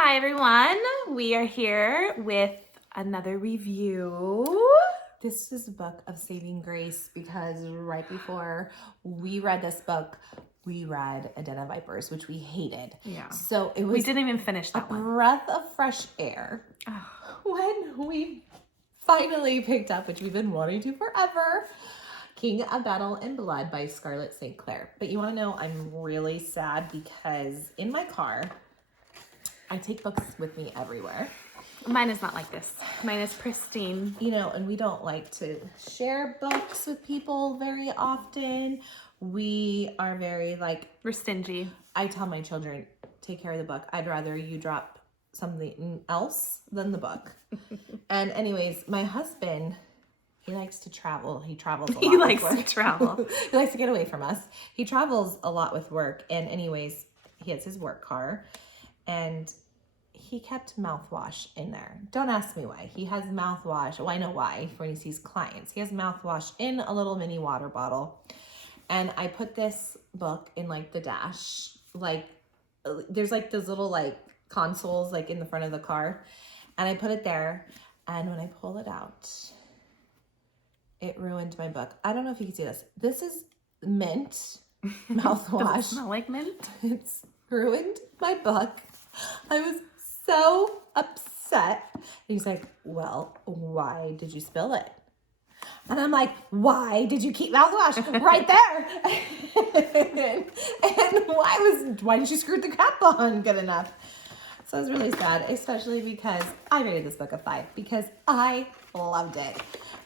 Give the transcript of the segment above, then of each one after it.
Hi everyone, we are here with another review. This is a book of saving grace because right before we read this book, we read A Den of Vipers, which we hated. Yeah. So it was We didn't even finish that one. breath of fresh air when we finally picked up, which we've been wanting to forever, King of Battle and Blood by Scarlett St. Clair. But you want to know, I'm really sad because in my car, I take books with me everywhere. Mine is not like this. Mine is pristine. You know, and we don't like to share books with people very often. We are very we're stingy. I tell my children, take care of the book. I'd rather you drop something else than the book. And anyways, my husband, he likes to travel. He travels a lot. He likes to travel. He likes to get away from us. He travels a lot with work. And anyways, he has his work car. And he kept mouthwash in there. Don't ask me why. He has mouthwash. Well, I know why, when he sees clients. He has mouthwash in a little mini water bottle. And I put this book in the dash. There's those little consoles in the front of the car. And I put it there. And when I pull it out, it ruined my book. I don't know if you can see this. This is mint mouthwash. Does it smell like mint? It's ruined my book. I was so upset. And he's like, well, why did you spill it? And I'm like, why did you keep mouthwash right there? and why didn't you screw the cap on good enough? So I was really sad, especially because I rated this book a 5 because I loved it.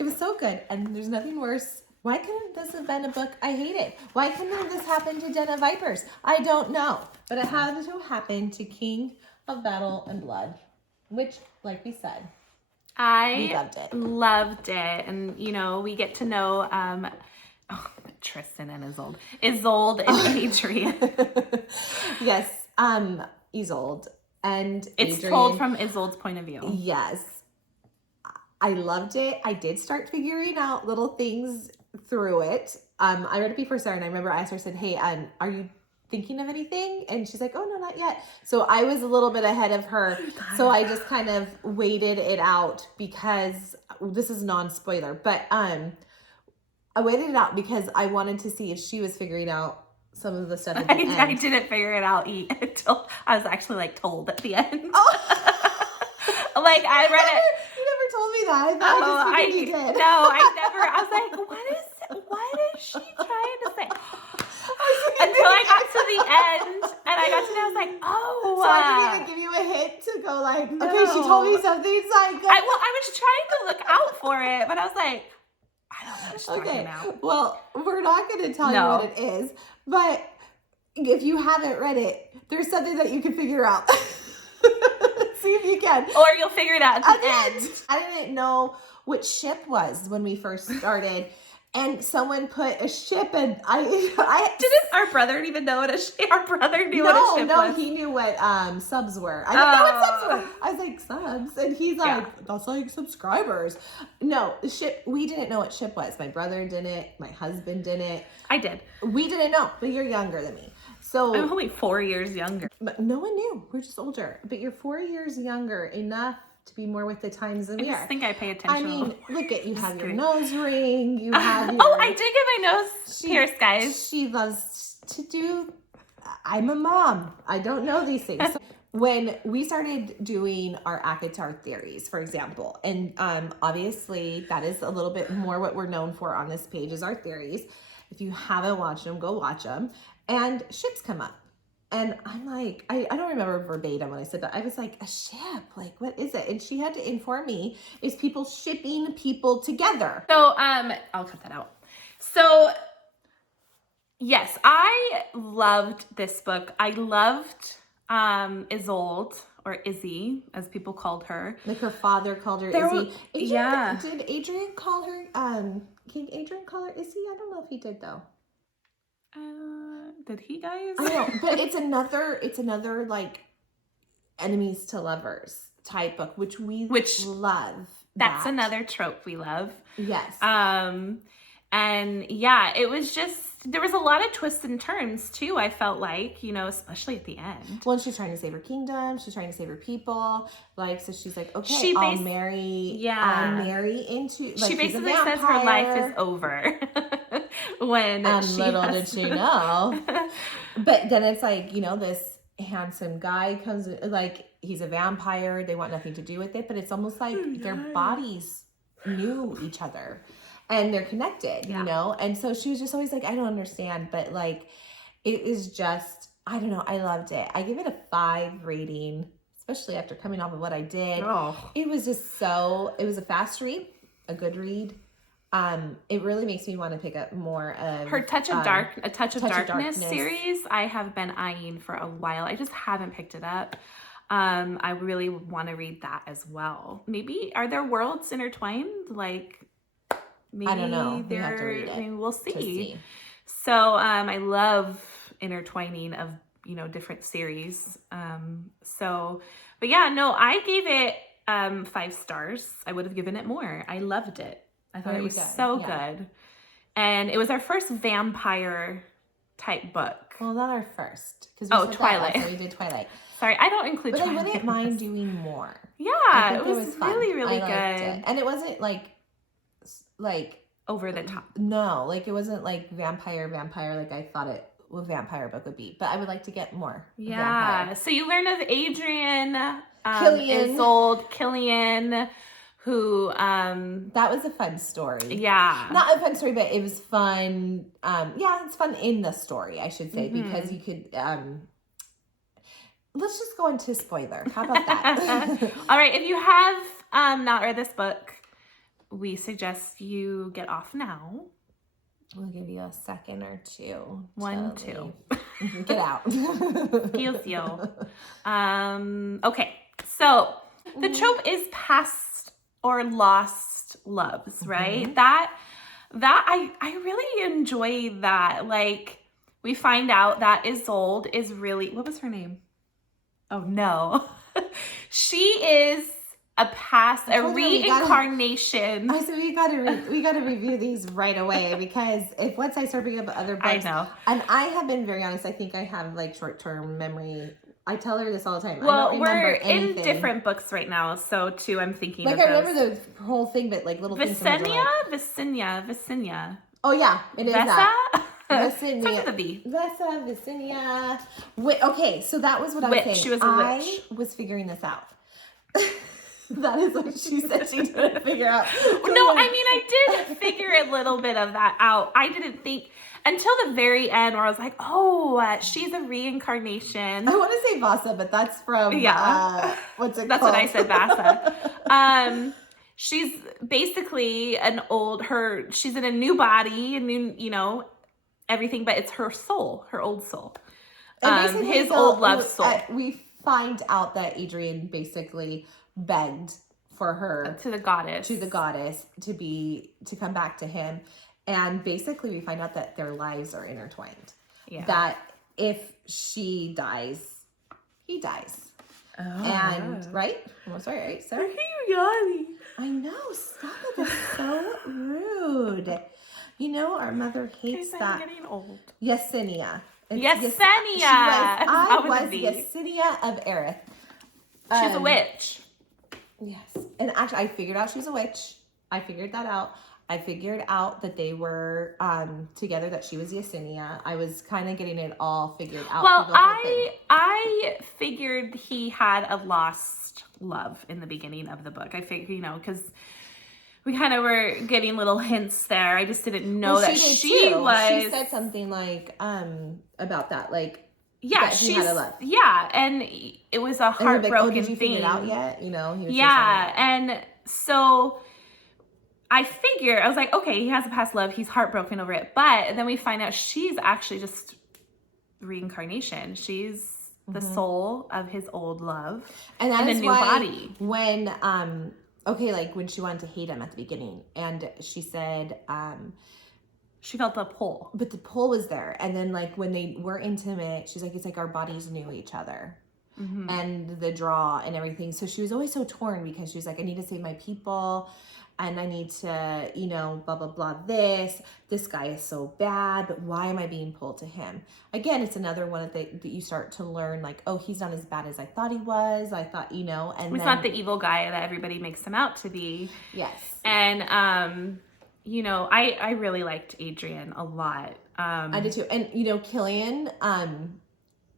It was so good. And there's nothing worse. Why couldn't this have been a book I hated? Why couldn't this happen to Den of Vipers? I don't know. But it had to happen to King of Battle and Blood, which, like we said, we loved it. Loved it. And, we get to know Tristan and Isolde and Adrian. Yes, Isolde and It's Adrian. told from Isolde's point of view. Yes. I loved it. I did start figuring out little things through it. I read it before Sarah, and I remember I asked her, I said, hey, are you thinking of anything? And she's like, oh, no, not yet. So I was a little bit ahead of her. So I just kind of waited it out because this is non-spoiler. But I waited it out because I wanted to see if she was figuring out some of the stuff at the end. I didn't figure it out until I was actually told at the end. Oh. I read it. Told me that. I did. No, I never. I was like, what is she trying to say? Until I got to the end, and I was like, oh. So I didn't even give you a hint to go no. Okay, she told me something. I was trying to look out for it, but I was like, I don't know what she's talking about. Well, we're not going to tell you what it is, but if you haven't read it, there's something that you can figure out. See if you can. Or you'll figure it out at the end. I didn't know what ship was when we first started. And someone put a ship and I didn't our brother even know what a ship? Our brother knew what a ship was. No, he knew what subs were. I didn't know what subs were. I was like, subs? And he's like, that's like subscribers. No, ship, we didn't know what ship was. My brother didn't. My husband didn't. I did. We didn't know, but you're younger than me. So I'm only 4 years younger. But no one knew. We're just older. But you're 4 years younger enough to be more with the times than we are. I just think I pay attention. I mean, look at you have your nose ring. You have your... Oh, I did get my nose pierced, guys. She loves to do... I'm a mom. I don't know these things. So when we started doing our ACOTAR theories, for example, and obviously that is a little bit more what we're known for on this page is our theories. If you haven't watched them, go watch them. And ships come up. And I'm like, I don't remember verbatim when I said that. I was like, a ship? What is it? And she had to inform me, is people shipping people together. So, I'll cut that out. So, yes, I loved this book. I loved Isolde, or Izzy, as people called her. Her father called her Izzy. Did Adrian call her, King Adrian call her Izzy? I don't know if he did, though. Did he, guys? I know, but it's another enemies to lovers type book, which love. That's another trope we love. Yes. And yeah, it was just there was a lot of twists and turns too, I felt like, you know, especially at the end. Well, she's trying to save her kingdom. She's trying to save her people. Like, so she's like, okay, I'll marry into, like, she basically says her life is over when she little did she know. But then it's like, you know, this handsome guy comes, like, he's a vampire. They want nothing to do with it, but it's almost like their bodies knew each other. And they're connected, you know? And so she was just always like, I don't understand. But, like, it is just, I don't know. I loved it. I give it a 5 rating, especially after coming off of what I did. Oh. It was just it was a fast read, a good read. It really makes me want to pick up more of her Touch of Darkness series. I have been eyeing for a while. I just haven't picked it up. I really want to read that as well. Maybe, are their worlds intertwined? Like... Maybe I don't know. We have to read it. I mean, we'll see. So I love intertwining of, you know, different series. But yeah, no, I gave it 5 stars. I would have given it more. I loved it. I thought it was so good. And it was our first vampire type book. Well, not our first. Twilight. We did Twilight. Sorry, I don't include Twilight. But I wouldn't mind doing more. Yeah, it was really, really good. It. And it wasn't like over the top. No, like it wasn't like vampire like I thought a vampire book would be. But I would like to get more. Yeah. Vampire. So you learn of Adrian, Killian, who that was a fun story. Yeah. Not a fun story, but it was fun. It's fun in the story, I should say, because you could let's just go into spoiler. How about that? All right, if you have not read this book, we suggest you get off now. We'll give you a second or two. 1, 2. Get out. Excuse you. Okay, so the trope is past or lost loves, right? That I really enjoy that. Like, we find out that Isolde is really, what was her name? Oh no. She is a reincarnation. I said we gotta review these right away, because if once I start picking up other books, I know, and I have been very honest, I think I have like short-term memory. I tell her this all the time. Well, I don't remember we're anything. in different books right now, so too I'm thinking like of I remember the whole thing, but like little Vicinia. Oh yeah, it is Vessa? that. Vicinia. Starts with a V. Vicinia. Wait, okay, so that was what I was saying. She was a witch. I was figuring this out. That is what she said she didn't figure out. No, I mean, I did figure a little bit of that out. I didn't think until the very end where I was like, oh, she's a reincarnation. I want to say Vasa, but that's from, what's it that's called? What I said, Vasa. She's basically she's in a new body, a new, you know, everything, but it's her soul, her old soul. His old love soul. We find out that Adrian basically begged for her to the goddess to come back to him, and basically we find out that their lives are intertwined. Yeah. That if she dies, he dies. Oh. And right? I'm sorry, right? Sorry. Are you yawning? I know. Stop it. That's so rude. You know, our mother hates that. I'm getting old. Yesenia. Yesenia. I was Yesenia of Aerith. She's a witch. Yes. And actually, I figured out she's a witch. I figured that out. I figured out that they were together, that she was Yesenia. I was kind of getting it all figured out. Well, I figured he had a lost love in the beginning of the book. I figured, you know, because we kind of were getting little hints there. I just didn't know that she was. She said something like about that, like. Yeah, she had a love. Yeah, and it was a heartbroken did you thing. Figure it out yet? You know. And so I was like, okay, he has a past love. He's heartbroken over it, but then we find out she's actually just reincarnation. She's the soul of his old love, and that is a new why body. When like when she wanted to hate him at the beginning, and she said she felt the pull. But the pull was there. And then, like, when they were intimate, she's like, it's like our bodies knew each other. Mm-hmm. And the draw and everything. So she was always so torn, because she was like, I need to save my people. and I need to, you know, blah, blah, blah, this guy is so bad, but why am I being pulled to him? Again, it's another one that you start to learn, like, oh, he's not as bad as I thought he was. I thought, you know, and he's not the evil guy that everybody makes him out to be. Yes. And, you know, I really liked Adrian a lot. I did too. And, you know, Killian,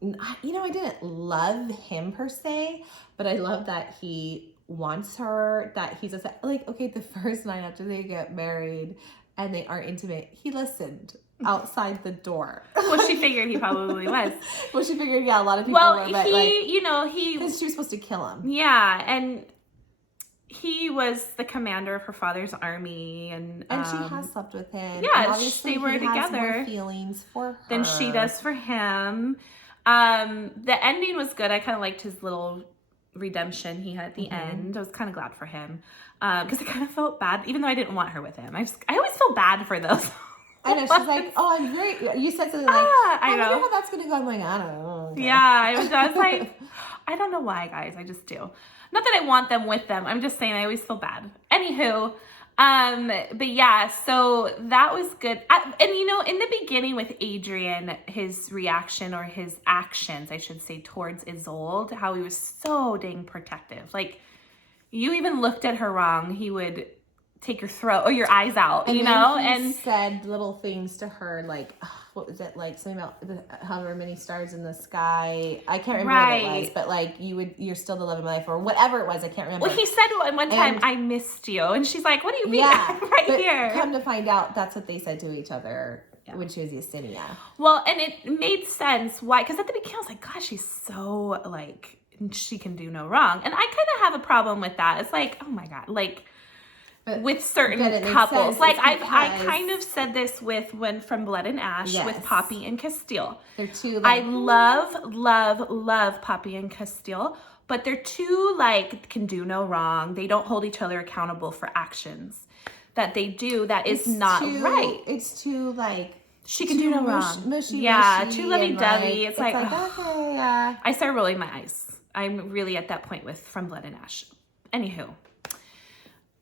you know, I didn't love him per se, but I love that he wants her, that he's like, okay, the first night after they get married and they aren't intimate, he listened outside the door. Well, she figured he probably was. Well, she figured, yeah, a lot of people were, but you know, because she was supposed to kill him. Yeah, and he was the commander of her father's army, and she has slept with him. Yeah, they were together. Has more feelings for her than she does for him. The ending was good. I kind of liked his little redemption he had at the end. I was kind of glad for him because I kind of felt bad, even though I didn't want her with him. I always feel bad for those. I know, she's like, oh, I'm very, you said something like, I wonder how that's going to go. I'm like, I don't know. Okay. Yeah, I was like, I don't know why, guys. I just do. Not that I want them with them. I'm just saying I always feel bad. Anywho, but yeah, so that was good. And you know, in the beginning with Adrian, his reaction or his actions, I should say, towards Isolde, how he was so dang protective. Like, you even looked at her wrong, he would take your throat or your eyes out, and you know? And said little things to her, like, what was it, like something about however many stars in the sky. I can't remember what it was, but like, you're still the love of my life, or whatever it was. I can't remember. Well, he said one time, I missed you. And she's like, what do you mean? Yeah, but here. Come to find out, that's what they said to each other when she was Yesenia. Well, and it made sense why, because at the beginning I was like, gosh, she's so like, she can do no wrong. And I kind of have a problem with that. It's like, oh my God, like, but with certain couples, like I kind of said this with From Blood and Ash, with Poppy and Castile. They're two. I love Poppy and Castile, but they're two like can do no wrong. They don't hold each other accountable for actions that they do. That is not right. It's too like she can do no wrong. Mushy, too lovey-dovey. It's like okay, yeah. I started rolling my eyes. I'm really at that point with From Blood and Ash. Anywho.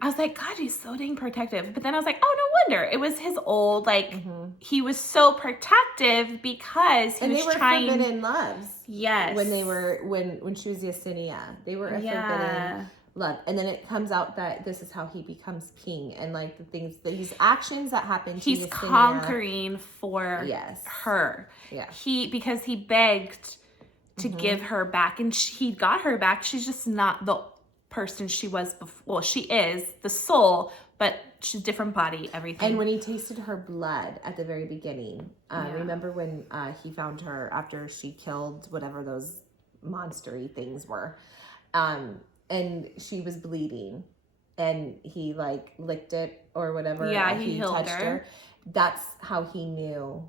I was like, God, he's so dang protective. But then I was like, oh, no wonder. It was his old, like, he was so protective because he was trying. And they were forbidden loves. Yes. When they were, when she was Yesenia. They were a forbidden love. And then it comes out that this is how he becomes king. And, like, the things, these actions that happen to He's Yesenia. Conquering for her. Yeah. Because he begged to give her back. And he got her back. She's just not the person she was before. Well, she is the soul, but she's different body, everything. And when he tasted her blood at the very beginning, remember when he found her after she killed whatever those monstery things were, and she was bleeding, and he like licked it or whatever. Yeah, he touched her. That's how he knew.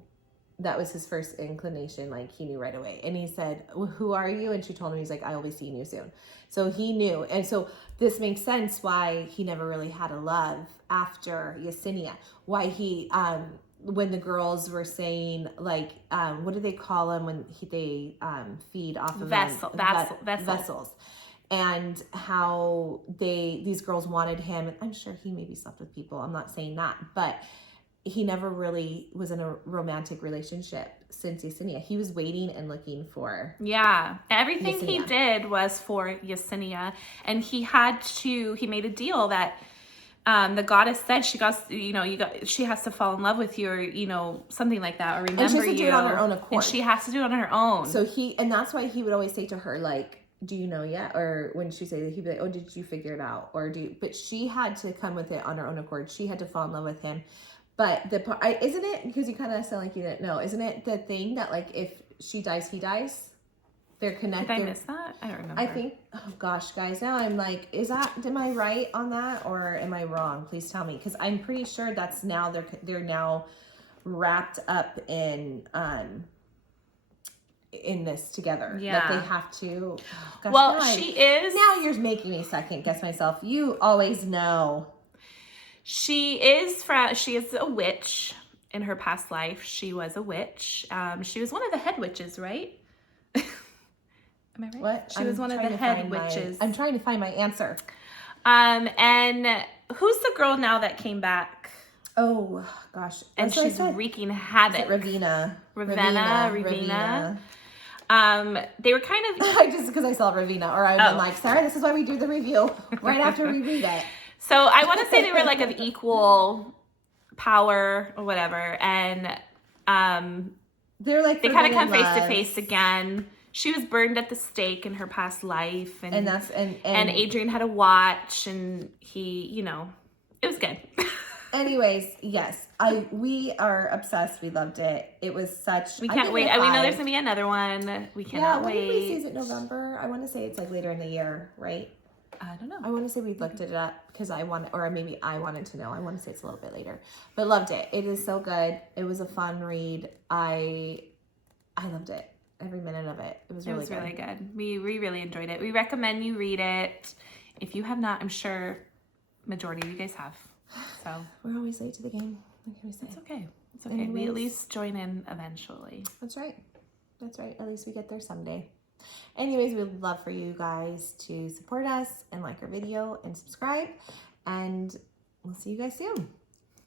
That was his first inclination. Like, he knew right away. And he said, well, who are you? And she told him, he's like, I will be seeing you soon. So he knew. And so this makes sense why he never really had a love after Yesenia. Why he, when the girls were saying, like, what do they call them when they feed off of vessels? And how these girls wanted him. And I'm sure he maybe slept with people. I'm not saying that. But he never really was in a romantic relationship since Yesenia. He was waiting and looking for everything Yesenia. He did was for Yesenia, and he made a deal that the goddess said she has to fall in love with you, or something like that, or remember and she has to you do it on her own accord. And she has to do it on her own. So and that's why he would always say to her, like, do you know yet? Or when she say that, he'd be like, oh, did you figure it out? But she had to come with it on her own accord. She had to fall in love with him. But isn't it, because you kind of sound like you didn't know, isn't it the thing that, like, if she dies, he dies? They're connected. Did I miss that? I don't remember. I think, oh gosh, guys, now I'm like, am I right on that or am I wrong? Please tell me. Because I'm pretty sure that's now, they're now wrapped up in this together. Yeah. That they have to. Oh, gosh, well, she is. Now you're making me second guess myself. You always know. She is a witch. In her past life, she was a witch. She was one of the head witches, right? Am I right? What? She was one of the head witches. I'm trying to find my answer. And who's the girl now that came back? Oh gosh, And she's wreaking havoc. Ravina. They were kind of just because I saw Ravina, or I've been like, Sarah, this is why we do the review right after we read it. So I want to say they were like of equal power or whatever, and they're like they kind of come face to face again. She was burned at the stake in her past life, and Adrian had a watch, and he, you know, it was good. Anyways, yes, we are obsessed. We loved it. It was such. We can't wait. We know there's gonna be another one. We cannot wait. When did we see? Is it November? I want to say it's like later in the year, right? I don't know. I want to say we looked it up because or maybe I wanted to know. I want to say it's a little bit later, but loved it. It is so good. It was a fun read. I loved it. Every minute of it. It was really good. We really enjoyed it. We recommend you read it. If you have not, I'm sure majority of you guys have. So we're always late to the game. What can we say? It's okay. It's okay. Anyways, we at least join in eventually. That's right. That's right. At least we get there someday. Anyways, we'd love for you guys to support us and like our video and subscribe. And we'll see you guys soon.